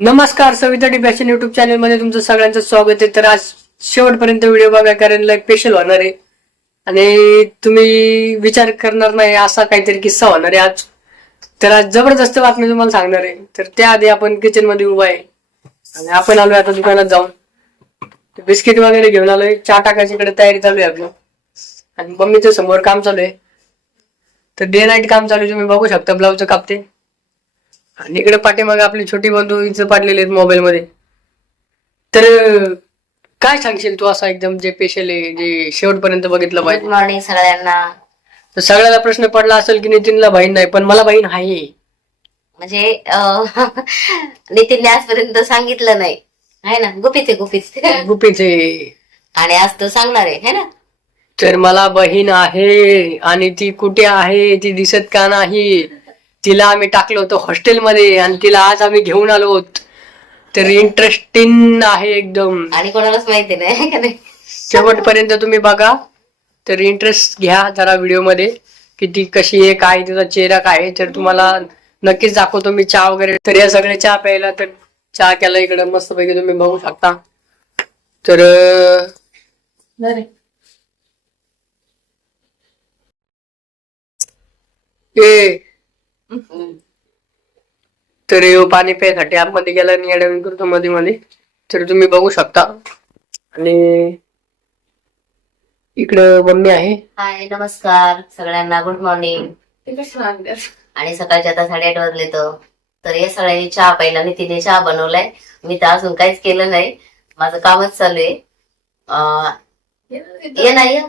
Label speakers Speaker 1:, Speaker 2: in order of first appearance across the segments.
Speaker 1: नमस्कार Savita D fashion YouTube चॅनलमध्ये तुमचं सगळ्यांचं स्वागत आहे. तर आज शेवटपर्यंत व्हिडिओ बघा कारण लाईक स्पेशल होणार आहे. आणि तुम्ही विचार करणार नाही असा काहीतरी किस्सा होणार आहे आज. तर आज जबरदस्त बातमी तुम्हाला सांगणार आहे. तर त्याआधी आपण किचनमध्ये उभा आहे. आणि आपण आलोय आता दुकानात जाऊन. बिस्किट वगैरे घेऊन आलोय. चहा टाकायची तयारी चालू आहे आपलं. आणि मम्मीचं समोर काम चालू आहे. तर डे नाईट काम चालू आहे तुम्ही बघू शकता ब्लाऊज कापते. आणि इकडे पाठीमागे आपली छोटी बंधू इथं पाडलेले आहेत मोबाईल मध्ये तर काय सांगशील तू असा एकदम जे स्पेशल आहे जे शेवटपर्यंत बघितलं
Speaker 2: गुड
Speaker 1: पाहिजे
Speaker 2: मॉर्निंग सगळ्यांना.
Speaker 1: तर सगळ्याला प्रश्न पडला असेल की नितीनला बहीण नाही पण मला बहीण आहे.
Speaker 2: म्हणजे अं, नितीनने आजपर्यंत सांगितलं नाही. आहे ना? गुपित आहे गुपित.
Speaker 1: गुपिचे
Speaker 2: आणि आज तो सांगणार आहे है ना?
Speaker 1: तर मला बहीण आहे आणि ती कुठे आहे ती दिसत का नाही? तिला आम्ही टाकलो होतो हॉस्टेलमध्ये आणि तिला आज आम्ही घेऊन आलो आहोत. तर इंटरेस्टिंग आहे एकदम.
Speaker 2: आणि कोणालाच माहिती नाही का नाही?
Speaker 1: शेवटपर्यंत तुम्ही बघा. तर इंटरेस्ट घ्या जरा व्हिडिओमध्ये की ती कशी आहे काय तिचा चेहरा काय आहे तर तुम्हाला नक्कीच दाखवतो मी चहा वगैरे. तर या सगळे चहा प्यायला तर चहा केला इकडे. मस्त पैकी तुम्ही बघू शकता. तर ए तर ह्यो पाणी प्यायसाठी आतमध्ये गेला आणि अडवून करतो मध्ये मध्ये. तर तुम्ही बघू शकता. आणि इकडं मम्मी आहे.
Speaker 2: हाय नमस्कार सगळ्यांना. गुड मॉर्निंग आणि सकाळचे आता साडेआठ वाजले तर. तर या सगळ्यांनी चहा पाहिला. आणि तिने चहा बनवलाय. मी तर अजून काहीच केलं नाही. माझं कामच चालू आहे. ये नाही ये.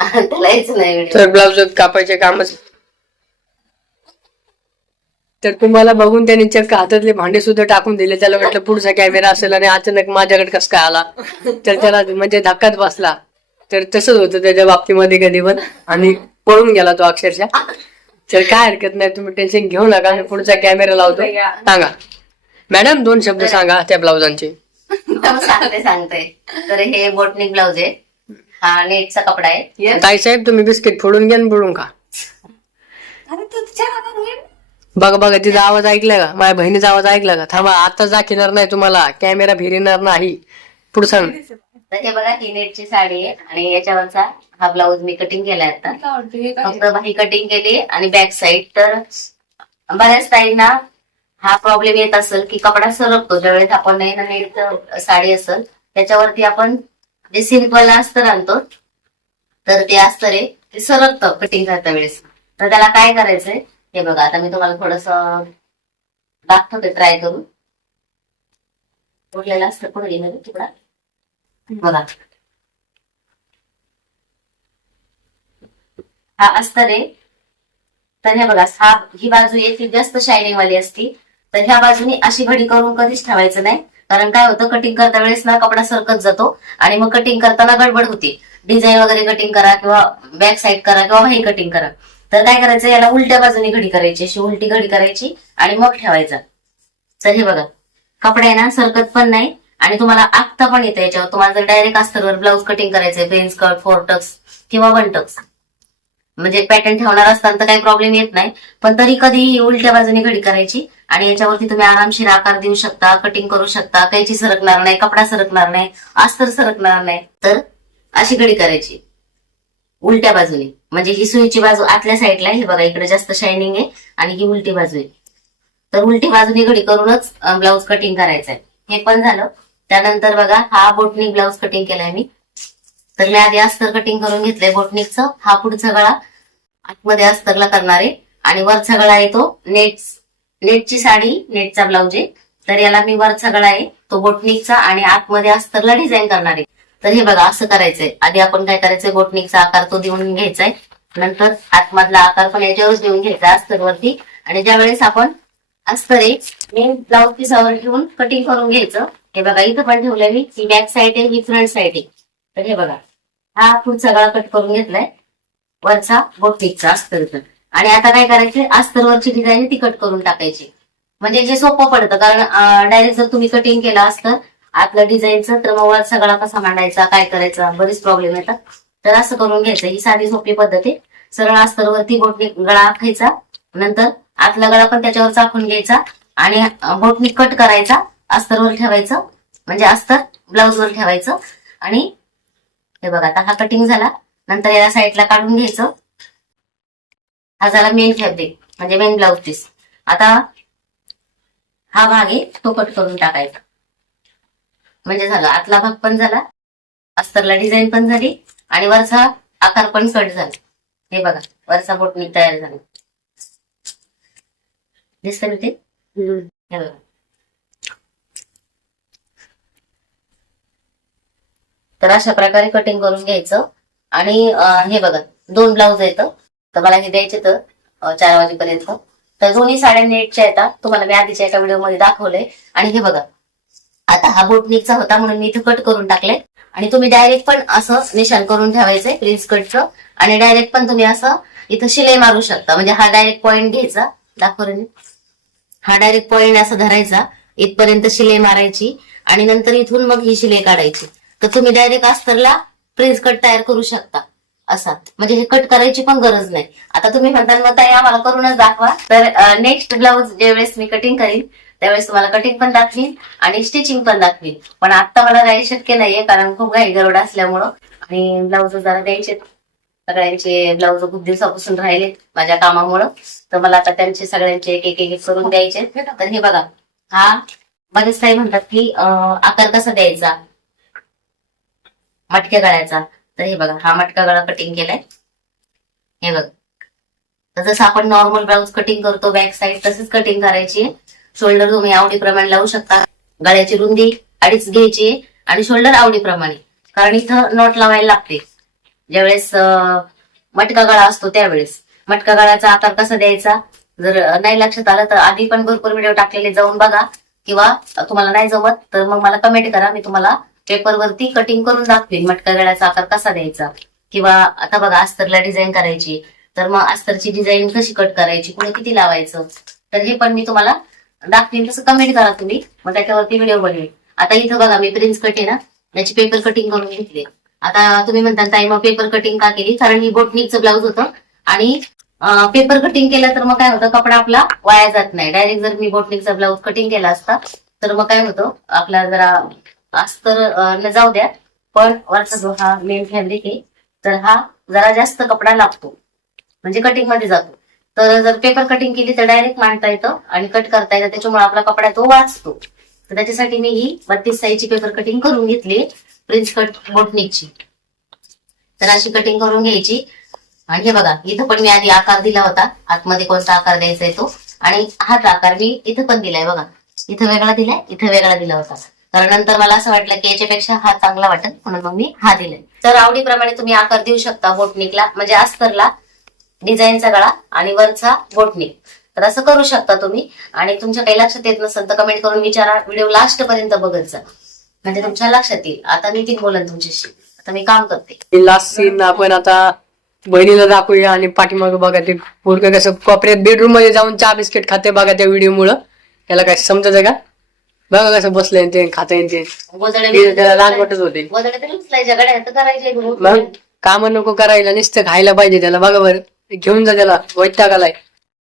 Speaker 2: त्याला यायचं नाही व्हिडिओ
Speaker 1: तर ब्लाउज कापायचे कामच. तर तुम्हाला बघून त्यांनी चक्क हातातले भांडे सुद्धा टाकून दिले. त्याला वाटलं पुढचा कॅमेरा असेल आणि अचानक माझ्याकडे कसं काय आला? तर त्याला म्हणजे धक्काच बसला. तर तसंच होतं त्याच्या बाबतीमध्ये कधी पण. आणि पळून गेला तो अक्षरशः. तर काय हरकत नाही तुम्ही टेन्शन घेऊ नका. पुढचा कॅमेरा लावतो. सांगा. मॅडम दोन शब्द सांगा त्या ब्लाउजांचे
Speaker 2: सांगते सांगते. तर हे बोटनिक ब्लाउज आहे. हा नेटचा कपडा आहे.
Speaker 1: ताई साहेब तुम्ही बिस्किट फोडून घ्या आणि बुडून खा. बघा बघा तिचा आवाज ऐकलाय का? माझ्या बहिणीचा आवाज ऐकला का? थांबा आता दाखवणार नाही तुम्हाला. कॅमेरा फिरणार नाही. पुढे सांग.
Speaker 2: तर हे बघा ही नेटची साडी आहे आणि याच्यावरचा हा ब्लाऊज मी कटिंग केलाय आता. फक्त बाही कटिंग केली आणि बॅक साईड तर बऱ्याच ताईंना हा प्रॉब्लेम येत असेल की कपडा सरकतो. ज्यावेळेस आपण नाही ना नेट साडी असेल त्याच्यावरती आपण जे सिंपल अस्तर आणतो तर ते अस्तर आहे ते सरकतं कटिंग करता वेळेस. तर त्याला काय करायचंय? हे बघा आता मी तुम्हाला थोडस दाखवते ट्राय करून. उरलेलं असतं पुढे तुकडा. बघा. हा असतं रे. तर हे बघा हा ही बाजू येथे जास्त शायनिंग वाली असती. तर ह्या बाजूने अशी घडी करून कधीच ठेवायचं नाही. कारण काय होतं कटिंग करता वेळेस ना कपडा सरकत जातो आणि मग कटिंग करताना गडबड होती. डिझाईन वगैरे कटिंग करा किंवा बॅक साईड करा किंवा भाई कटिंग करा. तर काय करायचं? याला उलट्या बाजूने घडी करायची. अशी उलटी घडी करायची आणि मग ठेवायचा. तर हे बघा. कपडा आहे ना सरकत पण नाही आणि तुम्हाला आखता पण येतं याच्यावर. तुम्हाला जर डायरेक्ट अस्तरवर ब्लाऊज कटिंग करायचंय बेन्स कट फोर टक्स किंवा वन टक्स म्हणजे पॅटर्न ठेवणार असताना तर काही प्रॉब्लेम येत नाही. पण तरी कधी उलट्या बाजूने घडी करायची आणि याच्यावरती तुम्ही आरामशीर आकार देऊ शकता कटिंग करू शकता. कैची सरकणार नाही कपडा सरकणार नाही अस्तर सरकणार नाही. तर अशी घडी करायची. उलट्या बाजूने. म्हणजे ही सुईची बाजू आतल्या साईडला हे बघा इकडे जास्त शायनिंग आहे आणि ही उलटी बाजू आहे. तर उलटी बाजूने घडी करूनच ब्लाऊज कटिंग करायचं आहे हे पण झालं. त्यानंतर बघा हा बोटनिक ब्लाऊज कटिंग केलाय मी. तर मी आधी अस्तर कटिंग करून घेतलंय बोटनिकचं हा पुढचा गळा आतमध्ये अस्तरला करणार आहे. आणि वरचा गळा आहे तो नेट नेटची साडी नेटचा ब्लाऊज आहे. तर याला मी वरचा गळा आहे तो बोटनिकचा आणि आतमध्ये अस्तरला डिझाईन करणार आहे. तर हे बघा असं करायचंय. आधी आपण काय करायचंय बोटनिकचा आकार तो देऊन घ्यायचाय. नंतर आतमधला आकार पण याच्यावरच देऊन घ्यायचा अस्तरवरती. आणि ज्या वेळेस आपण अस्तर मेन मी ब्लाऊज पिसावर ठेवून कटिंग करून घ्यायचं हे बघा इथं पण ठेवलंय मी. ही बॅक साईड आहे ही फ्रंट साईड आहे. तर हे बघा हा पुढचा गळा कट करून घेतलाय वरचा बोटिकचा अस्तर आणि आता काय करायचंय अस्तरवरची डिझाईन ती कट करून टाकायची. म्हणजे जे सोपं पडतं कारण डायरेक्ट जर तुम्ही कटिंग केलं असतं आतलं डिझाईनचं तर मग सगळा कसा मांडायचा काय करायचा बरीच प्रॉब्लेम येतात. तर असं करून घ्यायचं. ही साधी सोपी पद्धत आहे. सरळ अस्तरवरती बोटणी गळा आखायचा नंतर आतला गळा पण त्याच्यावर चाकून घ्यायचा. आणि बोटनी कट करायचा. अस्तरवर ठेवायचं. म्हणजे अस्तर ब्लाऊजवर ठेवायचं. आणि हे बघा आता हा कटिंग झाला. नंतर याला साईडला काढून घ्यायचं. हा झाला मेन फॅब्रिक म्हणजे मेन ब्लाऊज पीस आता हा भाग आहे तो कट करून टाकायचा. म्हणजे झालं. आतला भाग पण झाला अस्तरला डिझाईन पण झाली आणि वरचा आकार पण कट झाला. हे बघा वरचा बोटणी तयार झाला. दिसतं ना ते? हे बघा. तर अशा प्रकारे कटिंग करून घ्यायचं. आणि हे बघा दोन ब्लाऊज आहेत. तर मला हे द्यायचे तर चार वाजेपर्यंत. तर दोन्ही साड्या नेटच्या येतात. तुम्हाला मी आधीच्या एका व्हिडिओमध्ये दाखवलंय. आणि हे बघा आता हा बोटनिकचा होता म्हणून मी इथं कट करून टाकले आणि तुम्ही डायरेक्ट पण असं निशाण करून ठेवायचंय प्रिन्स कटचं आणि डायरेक्ट पण तुम्ही असं इथं शिलाई मारू शकता. म्हणजे हा डायरेक्ट पॉइंट घ्यायचा. दाखवून हा डायरेक्ट पॉइंट असा धरायचा. इथपर्यंत शिलाई मारायची. आणि नंतर इथून मग ही शिलाई काढायची. तर तुम्ही डायरेक्ट अस्तरला प्रिन्स कट तयार करू शकता. असा. म्हणजे हे कट करायची पण गरज नाही. आता तुम्ही म्हणताल मग ताई आम्हाला करूनच दाखवा. तर नेक्स्ट ब्लाऊज ज्यावेळेस मी कटिंग करीन त्यावेळेस तुम्हाला कटिंग पण दाखवीन आणि स्टिचिंग पण दाखवीन. पण आता मला जायला शक्य नाहीये कारण खूप घाई गरड असल्यामुळं. आणि ब्लाऊज जरा द्यायचे सगळ्यांचे ब्लाऊज खूप दिवसापासून राहिले माझ्या कामामुळं. तर मला आता त्यांचे सगळ्यांचे एक एक एक करून द्यायचे तर हे बघा हा बरेच काही म्हणतात की आकार कसा द्यायचा? मटक्या गळ्याचा. तर हे बघा हा मटका गळा कटिंग केलाय. हे बघ. तर जसं आपण नॉर्मल ब्लाऊज कटिंग करतो बॅक साईड तसेच कटिंग करायची. शोल्डर तुम्ही आवडीप्रमाणे लावू शकता. गळ्याची रुंदी अडीच घ्यायची आणि शोल्डर आवडीप्रमाणे. कारण इथं नॉट लावायला लागते. ज्यावेळेस मटका गळा असतो त्यावेळेस. मटका गळाचा आकार कसा द्यायचा? जर नाही लक्षात आलं तर आधी पण भरपूर व्हिडिओ टाकलेले जाऊन बघा. किंवा तुम्हाला नाही जमत तर मग मला कमेंट करा. मी तुम्हाला पेपरवरती कटिंग करून दाखवेन मटका गळ्याचा आकार कसा द्यायचा. किंवा आता बघा अस्तरला डिझाईन करायची. तर मग अस्तरची डिझाईन कशी कट करायची? कुठे किती लावायचं? तर हे पण मी तुम्हाला दाखवीन तसं कमेंट करा तुम्ही. मग त्याच्यावरती व्हिडिओ बनवेल. आता इथं बघा मी प्रिन्स कट आहे ना त्याची पेपर कटिंग करून घेतली. आता तुम्ही म्हणता ताई मग पेपर कटिंग का केली? कारण ही बोटनिकचं ब्लाऊज होतं. आणि पेपर कटिंग केलं तर मग काय होतं कपडा आपला वाया जात नाही. डायरेक्ट जर मी बोटनिकचा ब्लाऊज कटिंग केला असता तर मग काय होतं आपला जरा अस्तर न जाऊ द्या. पण वरचा जो हा मेन फॅब्रिक आहे तर हा जरा जास्त कपडा लागतो. म्हणजे कटिंगमध्ये जातो. तर जर पेपर कटिंग केली तर डायरेक्ट मांडता येतं आणि कट करता येतं. त्याच्यामुळे आपला कपडा तो वाचतो. तर त्याच्यासाठी मी ही बत्तीस साईजची पेपर कटिंग करून घेतली प्रिन्स कट बोटनिकची तर अशी कटिंग करून घ्यायची. आणि हे बघा इथं पण मी आधी आकार दिला होता. आतमध्ये कोणता आकार द्यायचा आहे तो? आणि हाच आकार मी इथं पण दिलाय बघा. इथं वेगळा दिलाय इथं वेगळा दिला होता. तर नंतर मला असं वाटलं की याच्यापेक्षा हा चांगला वाटेल म्हणून मग मी हा दिलाय. तर आवडीप्रमाणे तुम्ही आकार देऊ शकता बोटनिकला म्हणजे अस्तरला. डिझाईनचा गळा आणि वरचा बोटनिक तर असं करू शकता तुम्ही. आणि तुमच्या काही लक्षात येत नसेल तर कमेंट करून विचारा. व्हिडिओ लास्ट पर्यंत बघत जा. म्हणजे तुमच्या लक्षात येईल. आता नितीन बोलन तुमच्याशी. आता मी काम करते.
Speaker 1: लास्ट सीन आपण आता बहिणीला दाखवूया आणि पाठीमाग बघा ते पोरग कसं कोपऱ्यात बेडरूममध्ये जाऊन चहा बिस्किट खाते बघा त्या व्हिडिओ मुळे. त्याला काय समजत का? बघा कसं बसलंय ते खाते ते.
Speaker 2: गोदडे
Speaker 1: त्याला लहान वाटत होते.
Speaker 2: करायचे
Speaker 1: काम नको करायला. नुसतं खायला पाहिजे त्याला. बघा बरं. घेऊन जा त्याला वैतागालाय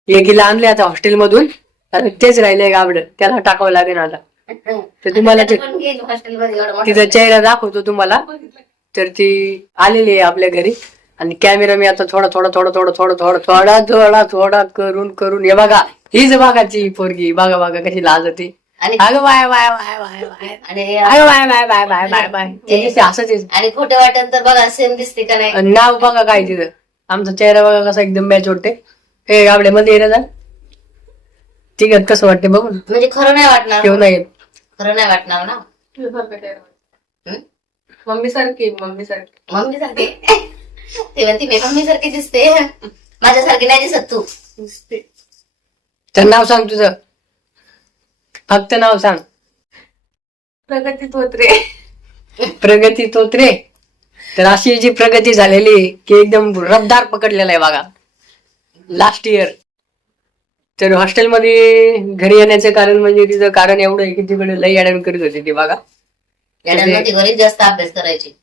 Speaker 1: एकीला आणले आता हॉस्टेल मधून आणि तेच राहिले गाबड. त्याला टाकावं लागेल आता. तर तुम्हाला ते तिचा चेहरा दाखवतो तुम्हाला. तर ती आलेली आहे आपल्या घरी. आणि कॅमेरा मी आता थोडा थोडा थोडा थोडा थोडा थोडा थोडा थोडा थोडा करून करून. हे बघा हीच बघाची पोरगी. बघा बघा कशी लाजते.
Speaker 2: आणि
Speaker 1: अगं bye bye bye bye bye
Speaker 2: आणि
Speaker 1: अगं bye bye bye bye bye ते. आहे.
Speaker 2: आणि खोटं तर बघा सेम दिसते का नाही?
Speaker 1: आणि नाव बघा काय तिथं आमचा चेहरा बघा कसा एकदम मॅच वाटते हे गाबड्यामध्ये येणं जा ठीक आहे कसं वाटते बघून
Speaker 2: म्हणजे खरं नाही वाटणार.
Speaker 1: ठेव नाही येत.
Speaker 2: खरं नाही वाटणार ना? हं?
Speaker 1: मम्मी सारखी मम्मी सारखी.
Speaker 2: मम्मी सारखी? ते म्हणते मी मम्मी सारखी दिसते. माझ्यासारखी नाही दिसत तू.
Speaker 1: तर नाव सांग तुझं. फक्त नाव सांग.
Speaker 3: प्रगती तोत्रे.
Speaker 1: प्रगती तोत्रे. तर अशी जी प्रगती झालेली आहे की एकदम रफ्तार पकडलेला आहे बघा. लास्ट इयर तर हॉस्टेलमध्ये घरी येण्याचं कारण म्हणजे तिचं कारण एवढं आहे की तिकडे लई अडवण करीत होती ती बघा.
Speaker 2: घरीच जास्त अभ्यास करायची.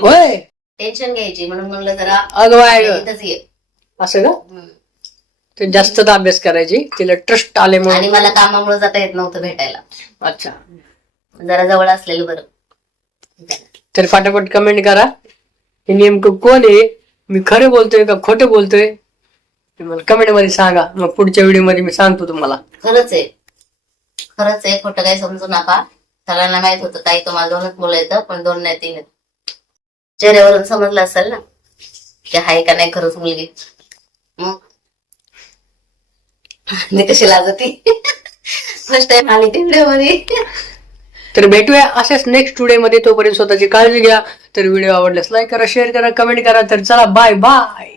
Speaker 1: होय.
Speaker 2: टेन्शन घ्यायची म्हणून म्हणलं जरा
Speaker 1: अगं बाय गं.
Speaker 2: इथंच ये.
Speaker 1: असं का. तर जास्त तर अभ्यास करायची. तिला ट्रस्ट आले
Speaker 2: आणि
Speaker 1: म्हणून
Speaker 2: मला कामामुळे जाता येत नव्हतं भेटायला.
Speaker 1: अच्छा.
Speaker 2: जरा जवळ असलेलं बरं.
Speaker 1: तर फटाफट कमेंट करा. हे नेमकं कोण आहे? मी खरं बोलतोय का खोटं बोलतोय? ते मला कमेंटमध्ये सांगा. मग पुढच्या व्हिडिओमध्ये मी सांगतो तुम्हाला.
Speaker 2: खरंच आहे. खरंच आहे. खोटं काही समजू नका. सगळ्यांना माहीत होतं. ताई तुम्हाला दोनच मुलं येतं पण दोन नाही तीन चेहऱ्यावरून समजलं असेल ना की हाय का नाही खरंच मुलगी. मग? मी कशी लाजती? फर्स्ट टाइम आली ती मध्ये.
Speaker 1: तर भेटूया असेच नेक्स्ट व्हिडिओमध्ये. तोपर्यंत स्वतःची काळजी घ्या. तर व्हिडिओ आवडल्यास लाईक करा शेअर करा कमेंट करा. तर चला बाय बाय